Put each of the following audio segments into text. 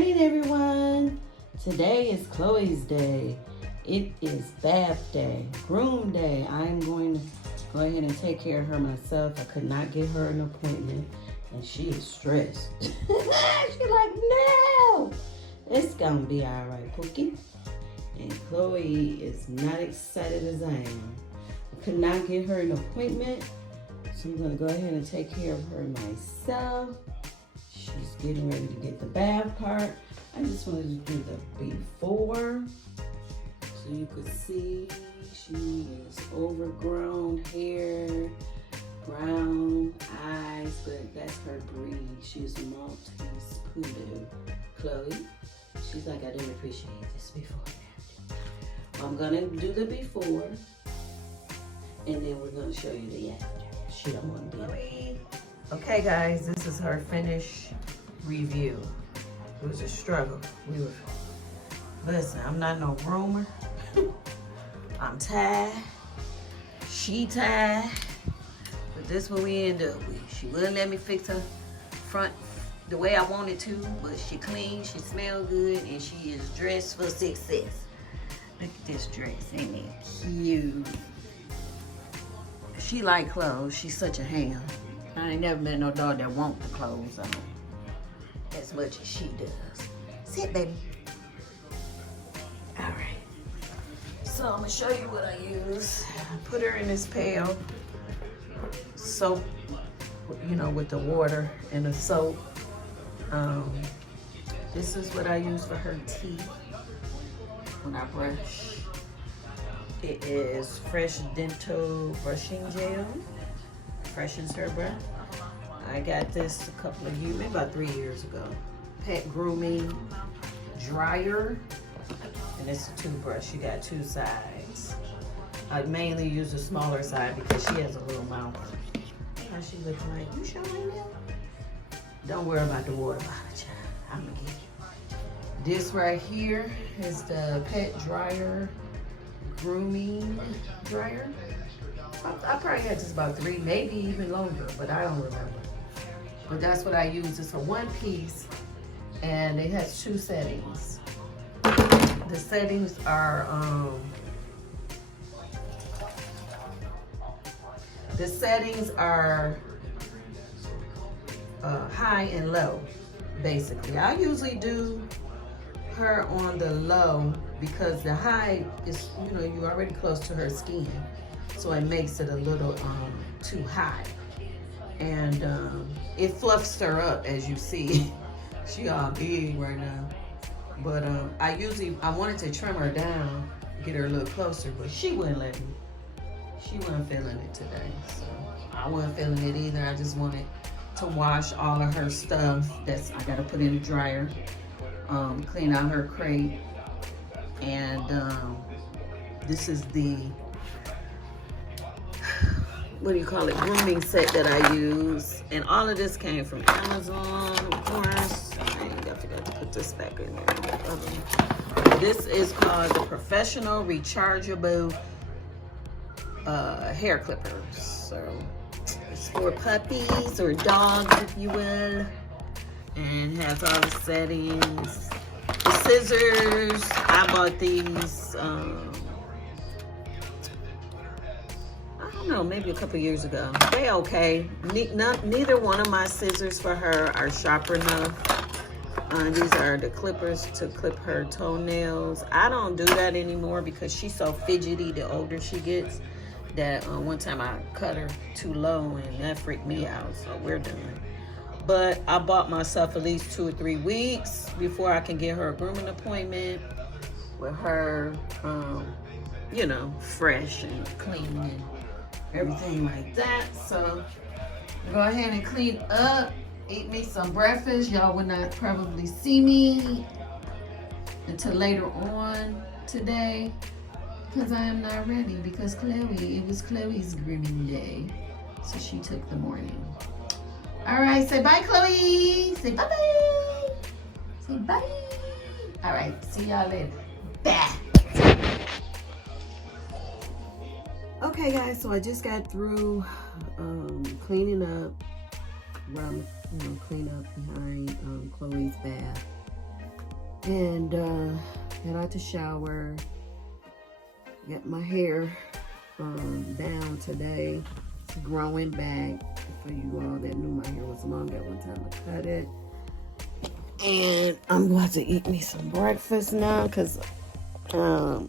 morning, everyone. Today is Chloe's day. It is bath day, groom day. I'm going to go ahead and take care of her myself. I could not get her an appointment, and she is stressed. She's like, no, it's gonna be all right, Pookie. And Chloe is not excited as I am. I could not get her an appointment, so I'm gonna go ahead and take care of her myself. She's getting ready to get the bath part. I just wanted to do the before so you could see she is overgrown hair, brown eyes, but that's her breed. She's a Maltese poodle. Chloe, she's like, I didn't appreciate this before and after. I'm gonna do the before and then we're gonna show you the after. She don't want to be away. Okay guys, this is her finish review. It was a struggle. Listen, I'm not no groomer. I'm tired. She tired. But this what we end up with. She wouldn't let me fix her front the way I wanted to, but she clean, she smell good, and she is dressed for success. Look at this dress, ain't it cute? She like clothes. She's such a ham. I ain't never met no dog that want the clothes on as much as she does. Sit, baby. All right. So I'm gonna show you what I use. I put her in this pail, soap, you know, with the water and the soap. This is what I use for her teeth when I brush. It is Fresh Dental Brushing Gel. Freshens her breath. I got this a couple of years, maybe about 3 years ago. Pet grooming dryer, and it's a toothbrush. You got two sides. I mainly use the smaller side because she has a little mouth. How she looking like? You showing me? Don't worry about the water bottle, child. I'm gonna get it. This right here is the pet dryer, grooming dryer. I probably had this about 3, maybe even longer, but I don't remember. But that's what I use. It's a one piece, and it has 2 settings. The settings are high and low, basically. I usually do her on the low because the high is, you know, you're already close to her skin. So it makes it a little too high. And it fluffs her up, as you see. She all big right now. But I wanted to trim her down, get her a little closer, but she wouldn't let me. She wasn't feeling it today. So I wasn't feeling it either. I just wanted to wash all of her stuff I gotta put in the dryer, clean out her crate. And this is the, what do you call it, grooming set that I use. And all of this came from Amazon, of course. I forgot to put this back in there. This is called the Professional Rechargeable Hair Clippers. So it's for puppies or dogs, if you will. And has all the settings. The scissors, I bought these, I don't know, maybe a couple years ago. They okay. Neither one of my scissors for her are sharp enough. These are the clippers to clip her toenails. I don't do that anymore because she's so fidgety the older she gets that one time I cut her too low and that freaked me out, so we're done. But I bought myself at least 2 or 3 weeks before I can get her a grooming appointment with her, you know, fresh and clean and everything like that. So go ahead and clean up, eat me some breakfast. Y'all will not probably see me until later on today because I am not ready because it was Chloe's grooming day. So she took the morning. All right, say bye, Chloe. Say bye-bye. Say bye. All right, see y'all later. Bye. Okay, guys, so I just got through cleaning up, clean up behind Chloe's bath. And got out the shower. Got my hair down today. It's growing back. For you all that knew my hair was long at one time, I cut it. And I'm about to eat me some breakfast now because I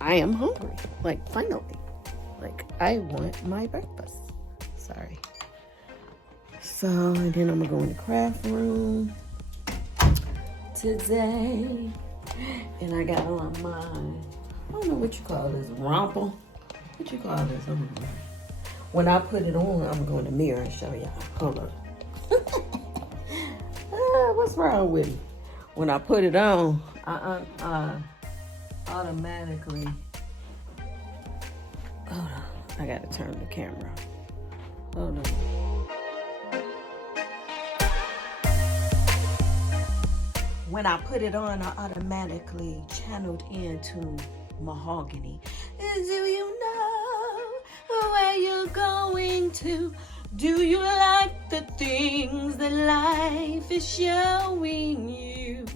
am hungry. Like, finally. Like, I want my breakfast. Sorry. So, and then I'm going to go in the craft room today. And I got on my, I don't know what you call this, romper? What you call this? I don't know. When I put it on, I'm going to mirror and show y'all. Hold on. What's wrong with me? When I put it on, I automatically, hold on. I got to turn the camera. Hold on. When I put it on, I automatically channeled into mahogany. And do you know where you're going to? Do you like the things that life is showing you?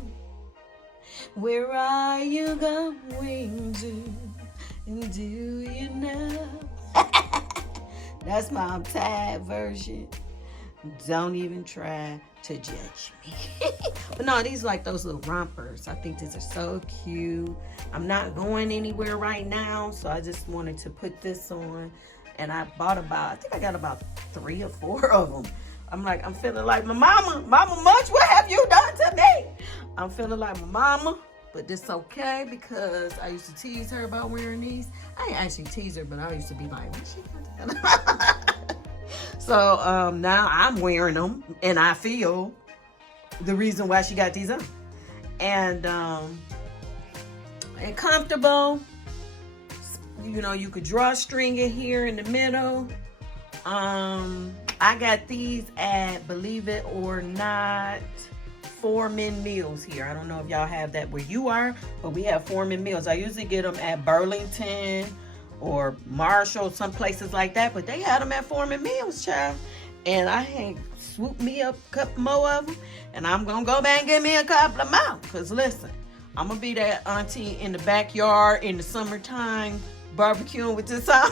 Where are you going to? And do you know? That's my I'm tired version. Don't even try to judge me. But no, these are like those little rompers. I think these are so cute. I'm not going anywhere right now, so I just wanted to put this on. And I bought I think I got about 3 or 4 of them. I'm like, I'm feeling like my mama. Mama Munch, what have you done to me? I'm feeling like my mama, but this okay because I used to tease her about wearing these. I ain't actually tease her, but I used to be like, what she got that? So now I'm wearing them, and I feel the reason why she got these on. And comfortable. You know, you could draw a string in here in the middle. I got these at, believe it or not, Foreman Mills here. I don't know if y'all have that where you are, but we have Foreman Mills. I usually get them at Burlington or Marshall, some places like that, but they had them at Foreman Mills, child. And I had swooped me up a couple more of them, and I'm gonna go back and get me a couple of more. Cause listen, I'm gonna be that auntie in the backyard in the summertime barbecuing with this on.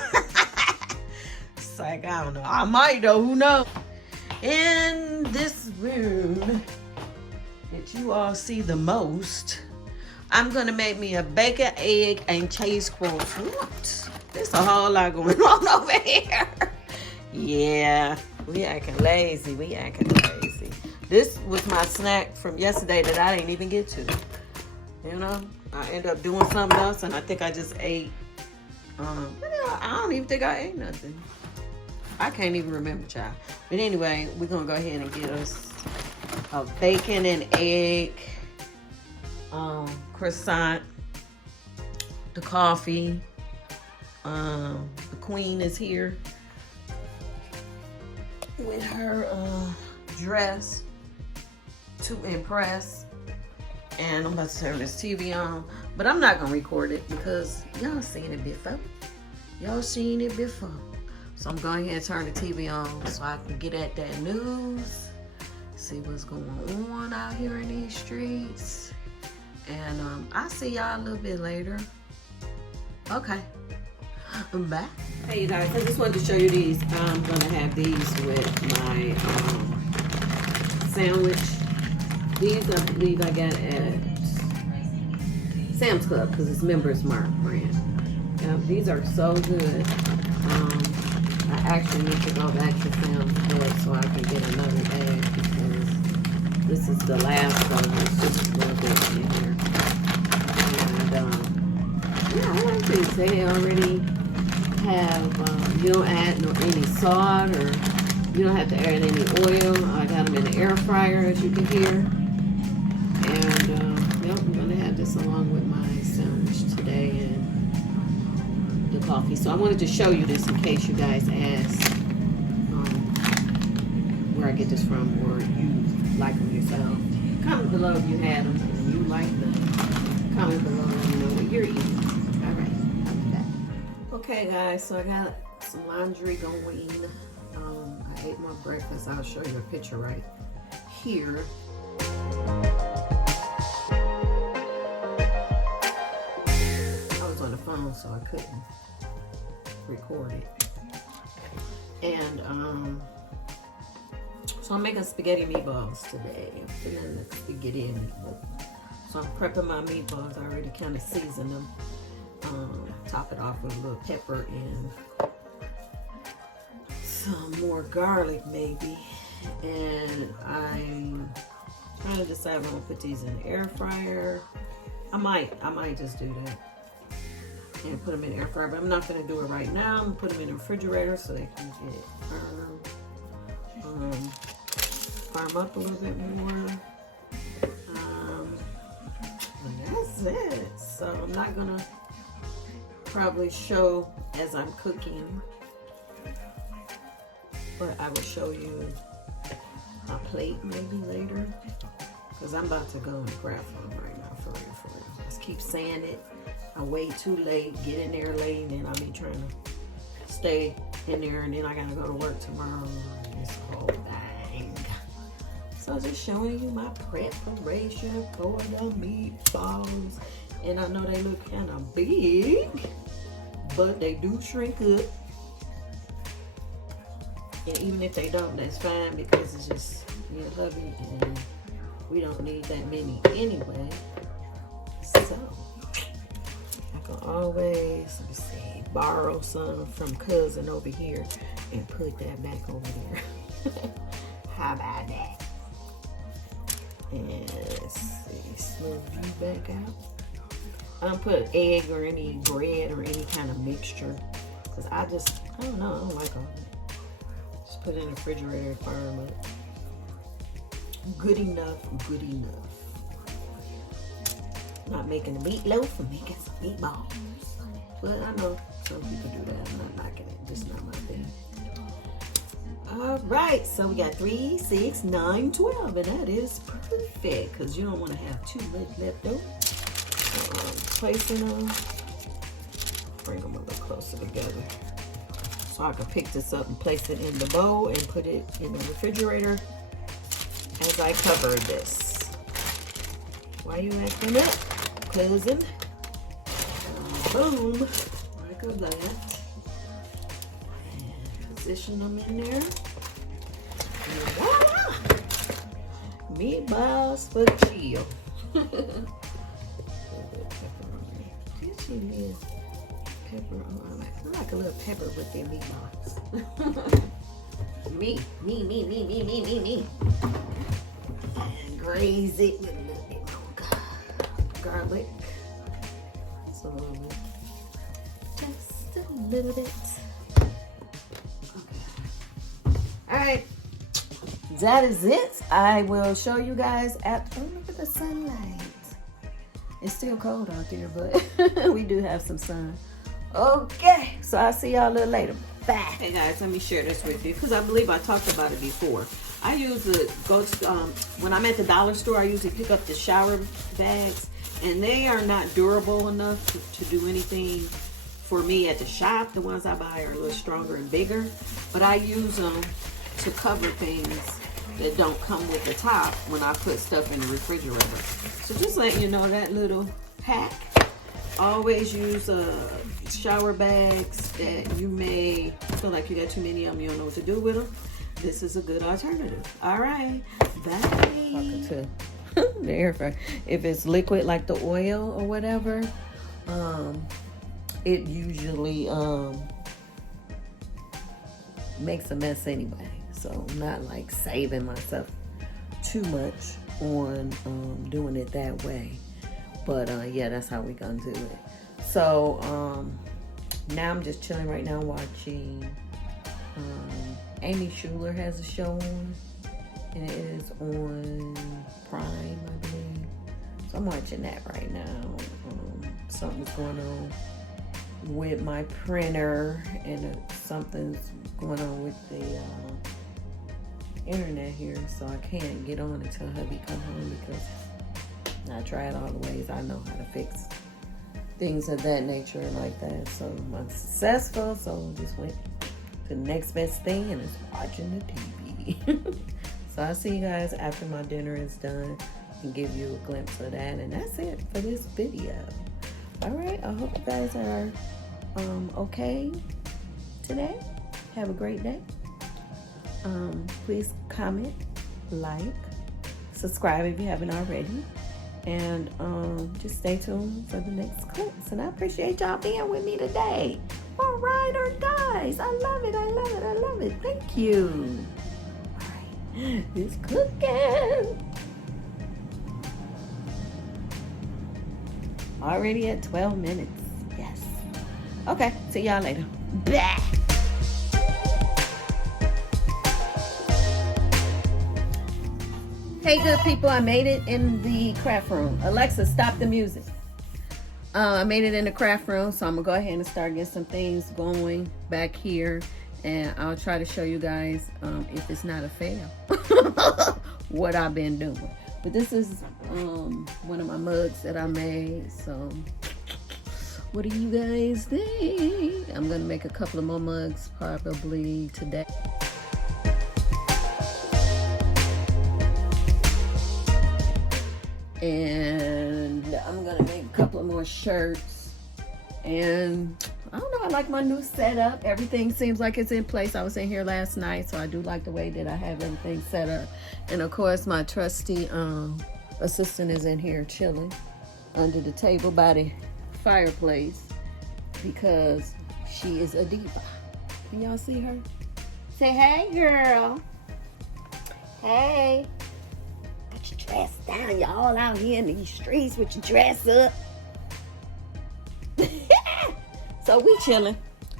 It's like, I don't know. I might though, who knows? In this room that you all see the most, I'm gonna make me a bacon, egg, and cheese croissant. There's a whole lot going on over here. Yeah, we acting lazy. We acting lazy. This was my snack from yesterday that I didn't even get to. You know, I ended up doing something else, and I think I just ate. I don't even think I ate nothing. I can't even remember, child. But anyway, we're gonna go ahead and get us a bacon and egg croissant. The coffee. The queen is here with her dress to impress. And I'm about to turn this TV on, but I'm not gonna record it because y'all seen it before. Y'all seen it before. So I'm going ahead and turn the TV on so I can get at that news, see what's going on out here in these streets. And I'll see y'all a little bit later. Okay, I'm back. Hey you guys, I just wanted to show you these. I'm gonna have these with my sandwich. These I believe I got at Sam's Club because it's Members Mark brand. These are so good. I actually need to go back to Sam's Club so I can get another bag because this is the last of them. It's just a little bit in here. And yeah, I like these. They already have, you don't add any salt or you don't have to add any oil. I got them in the air fryer, as you can hear. And yep, I'm gonna have this along with my sandwich today and the coffee. So I wanted to show you this in case you guys ask where I get this from or you like them yourself. Comment below if you had them and you like them. Comment below and let me know what you're eating. All right, I'll be back. Okay, guys, so I got some laundry going. I ate my breakfast. I'll show you a picture right here. phone, so I couldn't record it. And so I'm making spaghetti meatballs today. I'm feeling the spaghetti and meatballs. So I'm prepping my meatballs. I already kind of seasoned them. Top it off with a little pepper and some more garlic maybe. And I'm trying to decide if I'm gonna put these in the air fryer. I might just do that and put them in the air fryer, but I'm not gonna do it right now. I'm gonna put them in the refrigerator so they can get firm up a little bit more. And that's it. So I'm not gonna probably show as I'm cooking, but I will show you my plate maybe later, because I'm about to go and grab one right now for real. Just keep saying it. I wait too late, get in there late, and then I'll be trying to stay in there, and then I gotta go to work tomorrow. This whole thing. So just showing you my preparation for the meatballs. And I know they look kind of big, but they do shrink up. And even if they don't, that's fine, because it's just me and hubby, and we don't need that many anyway. So I can always, let me see, borrow some from cousin over here and put that back over there. How about that? And let's see, smooth you back out. I don't put egg or any bread or any kind of mixture, because I don't know, I don't like all that. Just put it in the refrigerator and firm up. Good enough, good enough. Not making a meatloaf, I'm making some meatballs. But I know some people do that. I'm not knocking it, just not my thing. All right, so we got 3, 6, 9, 12, and that is perfect, because you don't want to have too much left over. Placing them, bring them a little closer together, so I can pick this up and place it in the bowl and put it in the refrigerator as I cover this. Why you acting up, cousin? Boom, like that. And position them in there. And voila! Meatballs for chill. Pepper on. I like a little pepper with their meatballs. me. And graze it with a little bit more garlic. Just a little bit. Just a little bit. Okay. Alright. That is it. I will show you guys after. Oh, look at the sunlight. It's still cold out there, but we do have some sun. Okay, so I'll see y'all a little later. Bye. Hey guys, let me share this with you, because I believe I talked about it before. I usually go to, when I'm at the dollar store, I usually pick up the shower bags, and they are not durable enough to do anything for me at the shop. The ones I buy are a little stronger and bigger, but I use them to cover things that don't come with the top when I put stuff in the refrigerator. So just letting you know that little hack. Always use shower bags that you may feel like you got too many of them, you don't know what to do with them. This is a good alternative. All right, bye. The air fryer. If it's liquid like the oil or whatever, it usually makes a mess anyway. So I'm not like saving myself too much on doing it that way. But yeah, that's how we gonna do it. So now I'm just chilling right now watching Amy Schumer has a show on, and it is on Prime, I believe. So I'm watching that right now. Something's going on with my printer, and something's going on with the internet here, so I can't get on until hubby come home, because I tried all the ways I know how to fix things of that nature like that. So I'm successful, so just went to the next best thing, and it's watching the TV. So I'll see you guys after my dinner is done and give you a glimpse of that, and that's it for this video. All right, I hope you guys are okay today. Have a great day. Please comment, like, subscribe if you haven't already, and just stay tuned for the next clips. And I appreciate y'all being with me today. All right, or dies. I love it. I love it. I love it. Thank you. All right, it's cooking. Already at 12 minutes. Yes. Okay. See y'all later. Bye. Hey, good people. I made it in the craft room. Alexa, stop the music. I made it in the craft room, so I'm going to go ahead and start getting some things going back here. And I'll try to show you guys, if it's not a fail, what I've been doing. But this is one of my mugs that I made. So what do you guys think? I'm going to make a couple of more mugs probably today. And I'm going to make a couple of more shirts. And I don't know, I like my new setup. Everything seems like it's in place. I was in here last night, so I do like the way that I have everything set up. And of course, my trusty assistant is in here chilling under the table by the fireplace because she is a diva. Can y'all see her? Say hey, girl. Hey. Put your dress down. Y'all out here in these streets with your dress up. So we chilling.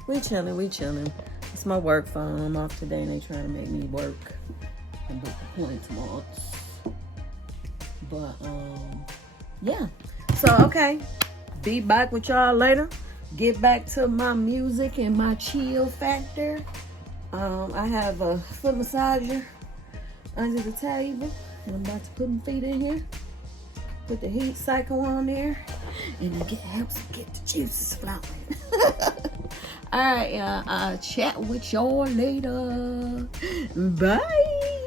It's my work phone. I'm off today and they trying to make me work and book appointments. But yeah. So okay. Be back with y'all later. Get back to my music and my chill factor. I have a foot massager under the table. And I'm about to put my feet in here. Put the heat cycle on there. And it helps get the juices flowing. All right, y'all. I'll chat with y'all later. Bye.